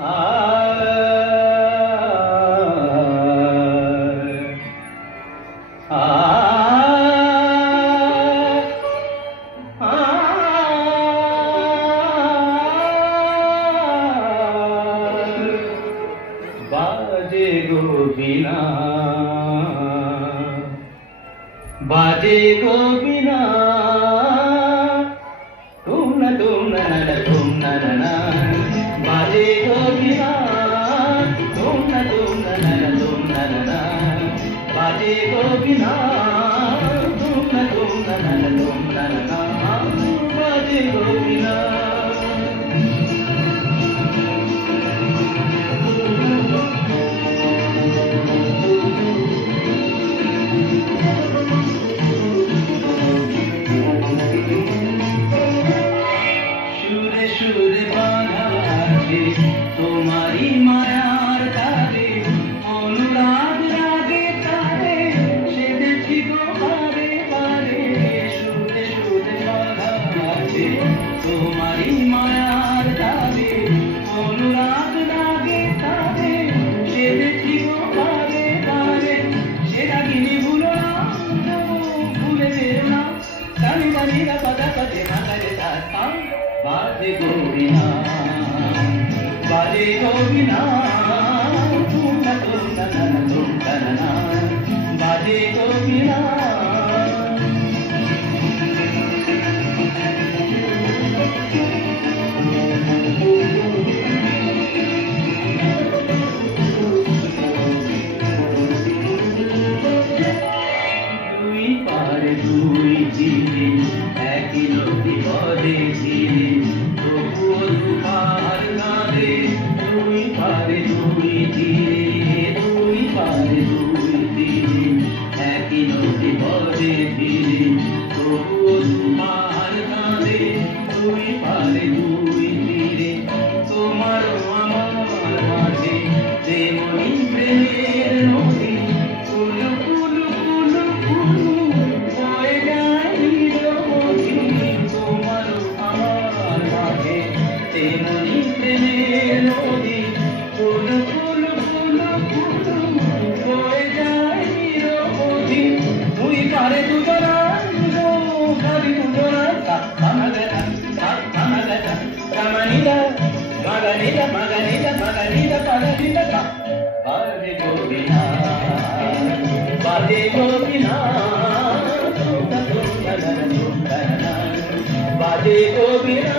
बाजे गो बिना बाजे गो बिना तुम न बाजे गो बिना तुम न बाजे गो बिना तुम न बाजे गो बिना সুরে বাঁধা আছে তোমারি মায়ার তারে অনুরাগ রাগে তারে সেদেছি গো বারে বারে সুরে সুরে বাঁধা আছে তোমারি মায়ার তারে অনুরাগ রাগে তারে সেদেছি গো বারে বারে সেটা কিনি ভুলো না ভুলে যেও না জানি জানি না পদা পদে মাথায় থাকা बाजे गो बिना तुम न बाजे गो बिना দুই পারে দুই দিনে একই নদী বদে ঝিলে তবুও দুপার কাঁদে দুই পারে দুই দিনে দুই পারে দুই দিনে একই নদী বদে ঝিলে তবুও দুপার কাঁদে দুই পারে দুই তীরে তোমার আমার মাঝে যেমনি প্রেমের নদী কুলু কুলু কুলু কুলু বয়ে যায় নিরবধি তোমার আমার মাঝে তেমনি প্রেমের নদী কুলু কুলু কুলু কুলু বয়ে যায় নিরবধি তুই পারে দুজনা খালি দুজনা মাগানিদা মাগানিদা মাগানিদা মাগানিদা মাগানিদা মাগানিদা বাজে গো বিনা बाजे गो बिना बाजे गो बिना